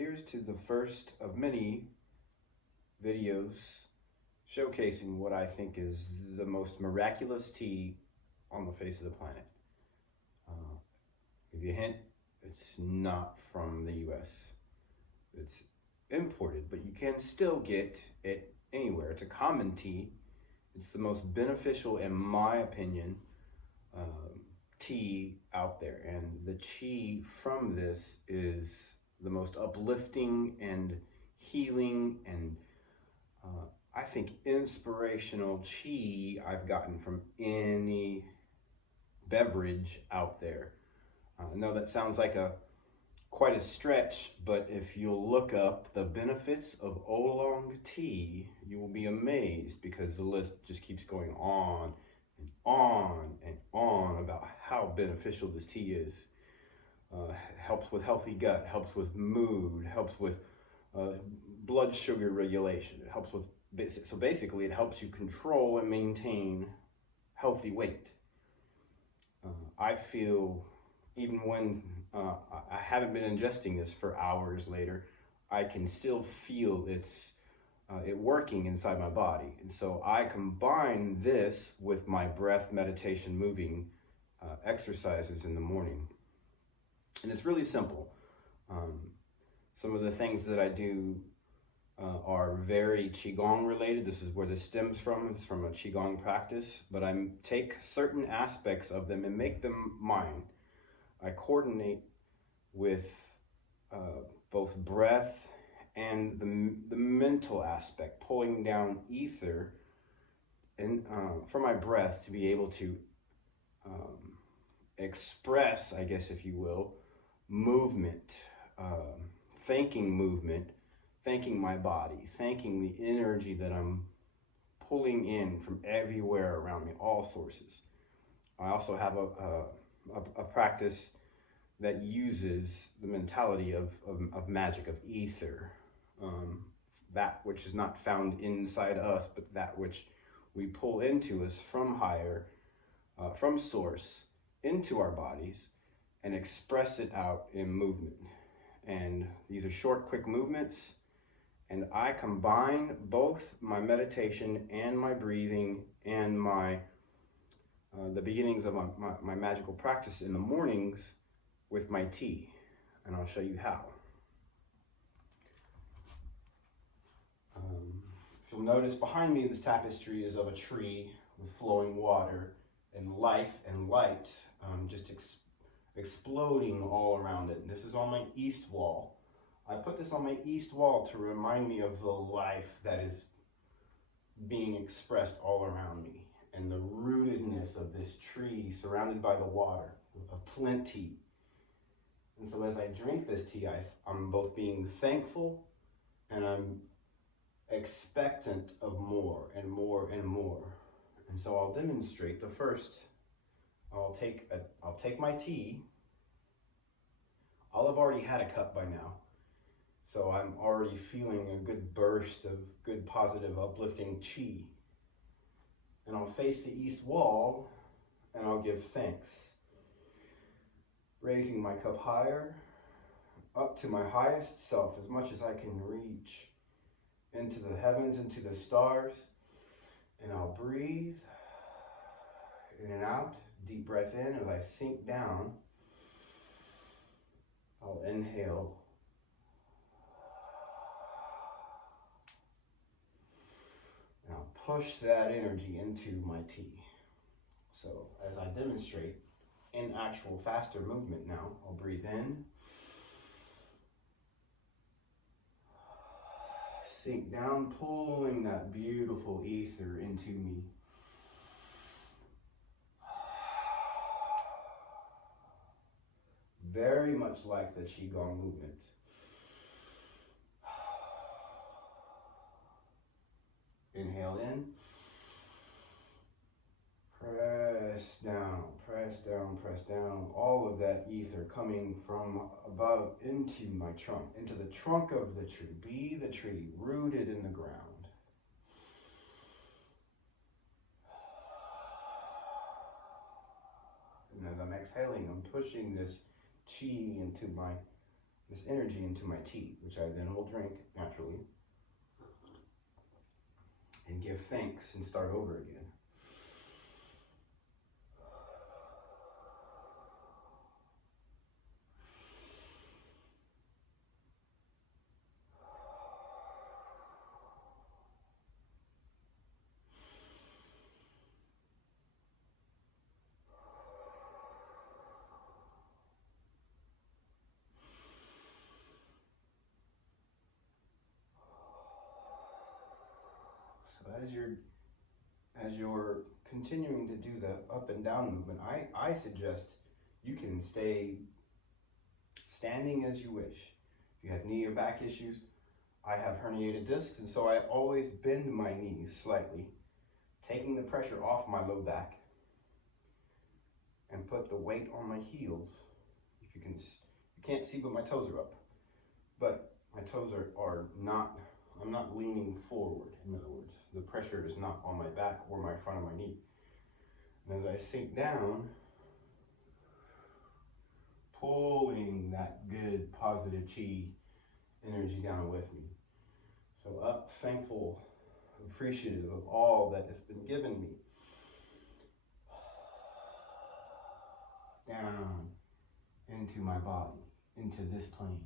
Here's to the first of many videos showcasing what I think is the most miraculous tea on the face of the planet. Give you a hint, it's not from the US. It's imported, but you can still get it anywhere. It's a common tea. It's the most beneficial, in my opinion, tea out there. And the chi from this is the most uplifting and healing and I think inspirational chi I've gotten from any beverage out there. I know that sounds like quite a stretch, but if you'll look up the benefits of oolong tea, you will be amazed, because the list just keeps going on and on and on about how beneficial this tea is. Helps with healthy gut, helps with mood, helps with blood sugar regulation. It helps with, so basically it helps you control and maintain healthy weight. I feel, even when I haven't been ingesting this for hours later, I can still feel it working inside my body. And so I combine this with my breath, meditation, moving exercises in the morning. And it's really simple. Some of the things that I do are very Qigong related. This is where this stems from. It's from a Qigong practice, but I take certain aspects of them and make them mine. I coordinate with both breath and the mental aspect, pulling down ether and for my breath to be able to express, I guess if you will, movement, thanking my body, thanking the energy that I'm pulling in from everywhere around me, all sources. I also have a practice that uses the mentality of magic, of ether, that which is not found inside us, but that which we pull into us from higher, from source, into our bodies, and express it out in movement. And these are short, quick movements, and I combine both my meditation and my breathing and the beginnings of my magical practice in the mornings with my tea, and I'll show you how. If you'll notice, behind me, this tapestry is of a tree with flowing water and life and light just exploding all around it. And this is on my east wall. I put this on my east wall to remind me of the life that is being expressed all around me, and the rootedness of this tree surrounded by the water of plenty. And so as I drink this tea, I'm both being thankful and I'm expectant of more and more and more. And so I'll demonstrate. I'll take my tea. I'll have already had a cup by now, so I'm already feeling a good burst of good, positive, uplifting chi. And I'll face the east wall and I'll give thanks, raising my cup higher, up to my highest self, as much as I can reach, into the heavens, into the stars. And I'll breathe in and out, deep breath in. As I sink down, I'll inhale. And I'll push that energy into my tea. So as I demonstrate in actual faster movement now, I'll breathe in, sink down, pulling that beautiful ether into me. Very much like the Qigong movement. Inhale in. Press down, press down, press down. All of that ether coming from above into my trunk, into the trunk of the tree. Be the tree, rooted in the ground. And as I'm exhaling, I'm pushing this chi into my this energy into my tea, which I then will drink naturally and give thanks and start over again. So as you're continuing to do the up and down movement, I suggest you can stay standing as you wish. If you have knee or back issues, I have herniated discs, and so I always bend my knees slightly, taking the pressure off my low back, and put the weight on my heels. If you can't see, but my toes are up. But my toes are not, I'm not leaning forward, in other words. The pressure is not on my back or my front of my knee. And as I sink down, pulling that good positive chi energy down with me. So up, thankful, appreciative of all that has been given me. Down into my body, into this plane.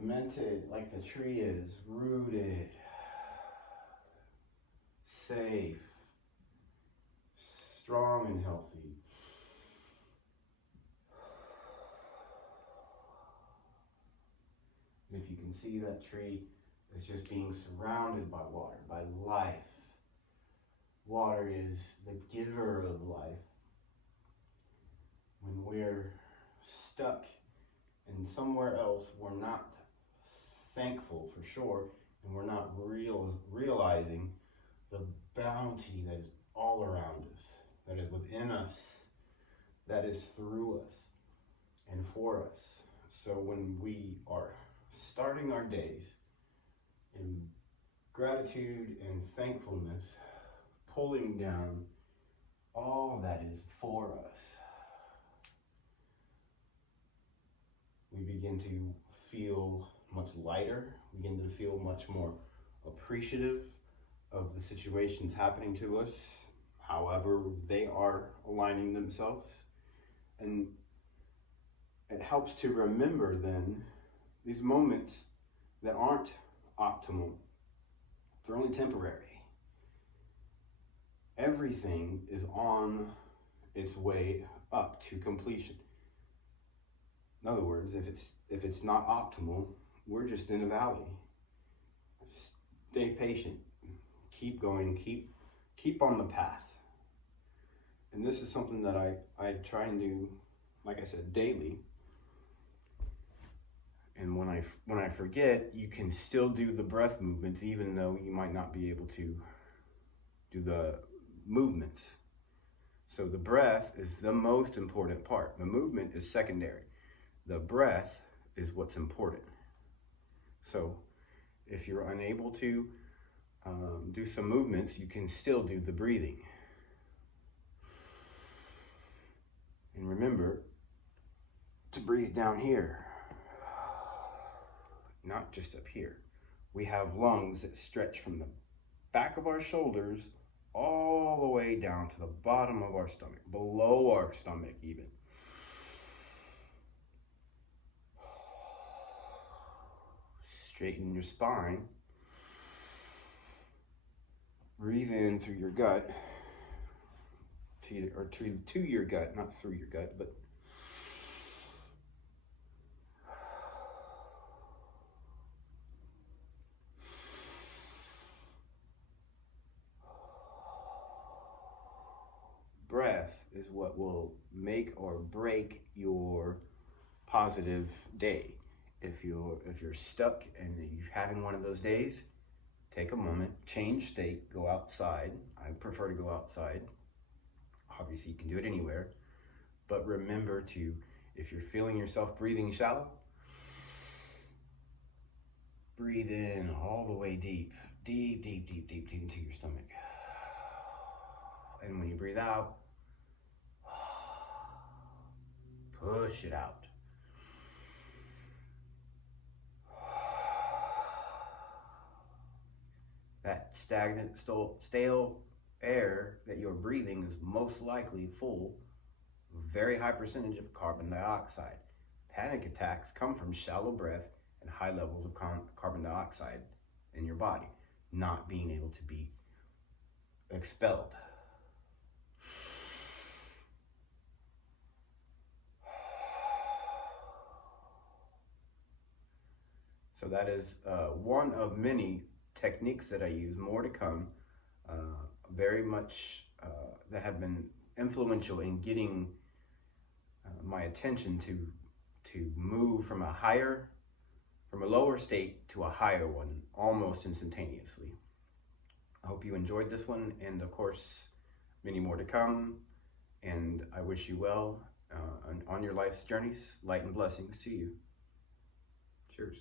Cemented like the tree is, rooted, safe, strong and healthy. And if you can see, that tree is just being surrounded by water, by life. Water is the giver of life. When we're stuck and somewhere else, we're not thankful for sure, and we're not realizing the bounty that is all around us, that is within us, that is through us and for us. So when we are starting our days in gratitude and thankfulness, pulling down all that is for us, we begin to feel much lighter, we begin to feel much more appreciative of the situations happening to us, however they are aligning themselves. And it helps to remember then these moments that aren't optimal, they're only temporary. Everything is on its way up to completion. In other words, if it's not optimal, we're just in a valley. Stay patient, keep going, keep on the path. And this is something that I try and do, like I said, daily. And when I forget, you can still do the breath movements, even though you might not be able to do the movements. So the breath is the most important part. The movement is secondary. The breath is what's important. So if you're unable to do some movements, you can still do the breathing. And remember to breathe down here, not just up here. We have lungs that stretch from the back of our shoulders all the way down to the bottom of our stomach, below our stomach even. Straighten your spine. Breathe in through your gut, to your gut, not through your gut, but breath is what will make or break your positive day. If you're stuck and you're having one of those days, take a moment, change state, go outside. I prefer to go outside. Obviously, you can do it anywhere, but remember to, if you're feeling yourself breathing shallow, breathe in all the way deep, deep, deep, deep, deep, deep into your stomach. And when you breathe out, push it out. That stagnant, stale air that you're breathing is most likely full of a very high percentage of carbon dioxide. Panic attacks come from shallow breath and high levels of carbon dioxide in your body not being able to be expelled. So that is one of many techniques that I use, more to come, very much that have been influential in getting my attention to move from a lower state to a higher one almost instantaneously. I hope you enjoyed this one, and of course, many more to come. And I wish you well on your life's journeys. Light and blessings to you. Cheers.